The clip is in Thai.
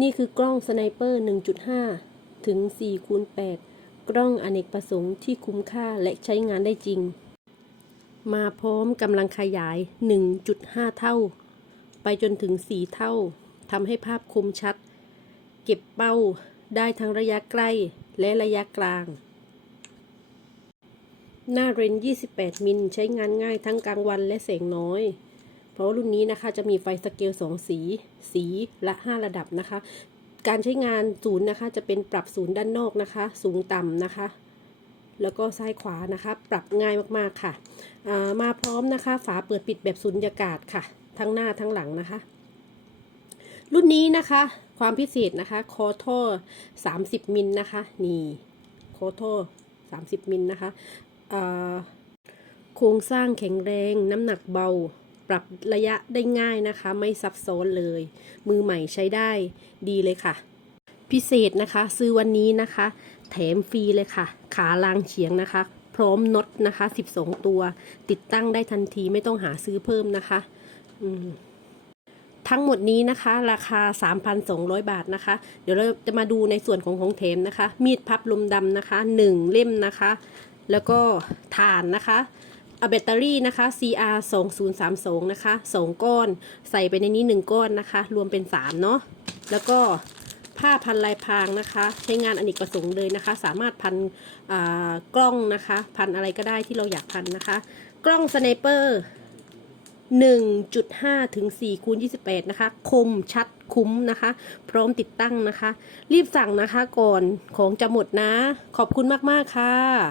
นี่คือกล้องสไนเปอร์ 1.5 ถึง4คูณ8กล้องอเนกประสงค์ที่คุ้มค่าและใช้งานได้จริง มาพร้อมกำลังขยาย 1.5 เท่า ไปจนถึง 4 เท่าทำให้ภาพคมชัด เก็บเป้าได้ทั้งระยะใกล้และระยะกลาง หน้าเรนส์28 มิลใช้งานง่ายทั้งกลางวันและแสงน้อย เพราะรุ่นนี้นะคะจะมีไฟสเกล2สี สีละ 5 ระดับนะคะ การใช้งานศูนย์นะคะ จะเป็นปรับศูนย์ด้านนอกนะคะ สูงต่ำนะคะ แล้วก็ซ้ายขวานะคะ ปรับง่ายมากๆค่ะามาพร้อมนะคะ ฝาเปิดปิดแบบสุญญากาศค่ะ ทั้งหน้าทั้งหลังนะคะ รุ่นนี้นะคะ ความพิเศษนะคะคอท่อ 30 มิลนะคะ นี่คอท่อ 30 มิลนะคะโครงสร้างแข็งแรงน้ำหนักเบา ปรับระยะได้ง่ายนะคะ ไม่ซับซ้อนเลย มือใหม่ใช้ได้ดีเลยค่ะ พิเศษนะคะ ซื้อวันนี้นะคะ แถมฟรีเลยค่ะ ขาลางเฉียงนะคะ พร้อมน็อตนะคะ 12 ตัว ติดตั้งได้ทันทีไม่ต้องหาซื้อเพิ่มนะคะทั้งหมดนี้นะคะ ราคา 3,200 บาทนะคะ เดี๋ยวเราจะมาดูในส่วนของของแถมนะคะ มีดพับลมดำนะคะ 1 เล่มนะคะ แล้วก็ถ่านนะคะ อาแบตเตอรี่นะคะ CR 2032นะคะ2 ก้อน ใส่ไปในนี้ 1 ก้อนนะคะ รวมเป็น 3 เนาะ แล้วก็ผ้าพันลายพรางนะคะ ใช้งานอเนกประสงค์เลยนะคะ สามารถพันอ่ากล้องนะคะ พันอะไรก็ได้ที่เราอยากพันนะคะ กล้องสไนเปอร์1.5 ถึง4คูณ28 นะคะ คมชัดคุ้มนะคะ พร้อมติดตั้งนะคะ รีบสั่งนะคะก่อนของจะหมดนะ ขอบคุณมาก ๆ ค่ะ